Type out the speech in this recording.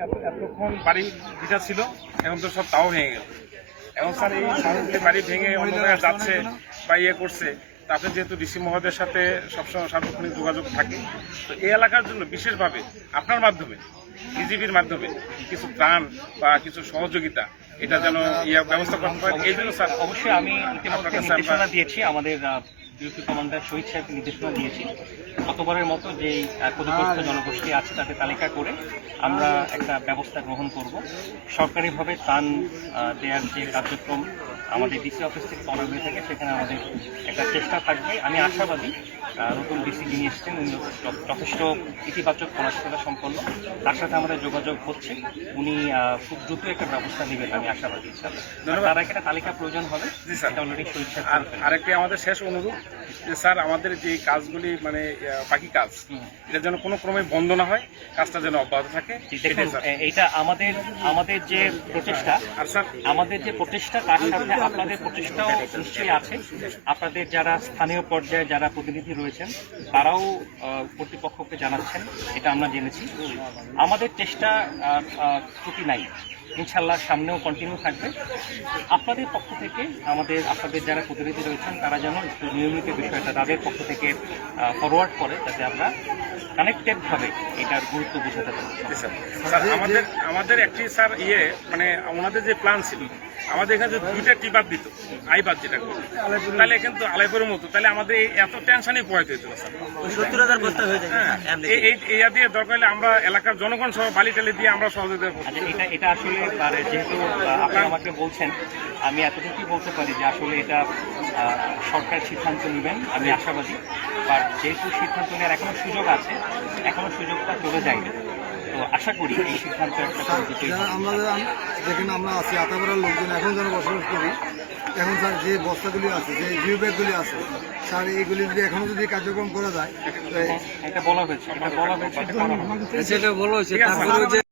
এতক্ষণ বাড়ি ভিটা ছিল, এখন তো সব তাও ভেঙে গেল। এখন স্যার এই মানুষগুলি বাড়ি ভেঙে অন্য জায়গায় যাচ্ছে বা ইয়ে করছে, তা আপনি যেহেতু ডিসি মহোদয়ের সাথে সবসময় সার্বক্ষণিক যোগাযোগ থাকে, তো এই এলাকার জন্য বিশেষভাবে আপনার মাধ্যমে, বিজিবির মাধ্যমে কিছু ত্রাণ বা কিছু সহযোগিতা এটা যেন ব্যবস্থা করতে পারে, এই জন্য স্যার অবশ্যই আমি ইতিমধ্যে নির্দেশনা দিয়েছি, আমাদের ডিউটি কমান্ডার শহীদ সাহেবকে নির্দেশনা দিয়েছি গতবারের মতো যে ক্ষতিগ্রস্ত জনগোষ্ঠী আছে তাদের তালিকা করে আমরা একটা ব্যবস্থা গ্রহণ করব। সরকারিভাবে ত্রাণ দেওয়ার যে কার্যক্রম আমাদের ডিসি অফিস থেকে করা হয়ে থাকে, সেখানে আমাদের একটা চেষ্টা থাকবে। আমি আশাবাদী নতুন ডিসি যিনি এসেছেন উনি যথেষ্ট ইতিবাচক পড়াশোনা সম্পন্ন, তার সাথে আমাদের যোগাযোগ হচ্ছে, উনি খুব দ্রুত একটা ব্যবস্থা নেবেন আমি আশাবাদী। তার একটা তালিকা প্রয়োজন হবে। জি স্যার, অলরেডি শহীদ সাহেব আরেকটি আমাদের শেষ অনুরোধ যে স্যার আমাদের যে কাজগুলি মানে বাকি কাজ এটা যেন কোনো ক্রমে বন্ধ না হয়, কাজটা যেন অব্যাহত থাকে। এইটা আমাদের যে প্রচেষ্টা, আর স্যার আমাদের যে প্রচেষ্টা তার সাথে আপনাদের প্রচেষ্টাও নিশ্চয়ই আছে। আপনাদের যারা স্থানীয় পর্যায়ে যারা প্রতিনিধি রয়েছেন তারাও কর্তৃপক্ষকে জানাচ্ছেন, এটা আমরা জেনেছি। আমাদের চেষ্টা ত্রুটি নাই, ইনশাল্লাহ সামনেও কন্টিনিউ থাকবে। আপনাদের পক্ষ থেকে আপনাদের যারা প্রতিনিধি রয়েছেন তারা যেন একটু নিয়মিত বিষয়টা তাদের পক্ষ থেকে ফরওয়ার্ড করে, যাতে আমরা কানেক্টেডভাবে এটার গুরুত্ব বোঝাতে পারি। স্যার আমাদের একটি স্যার মানে ওনাদের যে প্ল্যান ছিল, আমাদের এখানে যদি দুইটা টিপার দিত আইবাদ যেটা করতো, তাহলে কিন্তু আলাইপুরের মতো, তাহলে আমাদের এত টেনশনই পড়াইতে হতো স্যার। 70,000 বস্তা হয়ে যায়। এই দিয়ে দরকার হলে আমরা এলাকার জনগণ সহ বালি টালি দিয়ে আমরা সহযোগিতা করবো। এটা আসলে যেহেতু আপনি আমাকে বলছেন, আমি এতটুকুই বলতে পারি যে আসলে এটা সরকার সিদ্ধান্ত নেবেন, আমি আশাবাদী। বা যেহেতু সিদ্ধান্ত নেওয়ার এখনো সুযোগ আছে, এখনো সুযোগটা চলে যায়নি, তো আশা করি এই সিদ্ধান্ত যেখানে আমরা আছি আতাপাড়ার লোকজন এখন যারা বসবাস করি, এখন স্যার যে বস্তাগুলি আছে, যে জিও ব্যাগগুলি আছে স্যার, এইগুলি যদি এখনো যদি কার্যক্রম করা যায়, এটা বলা হয়েছে, সেটা বলা হয়েছে।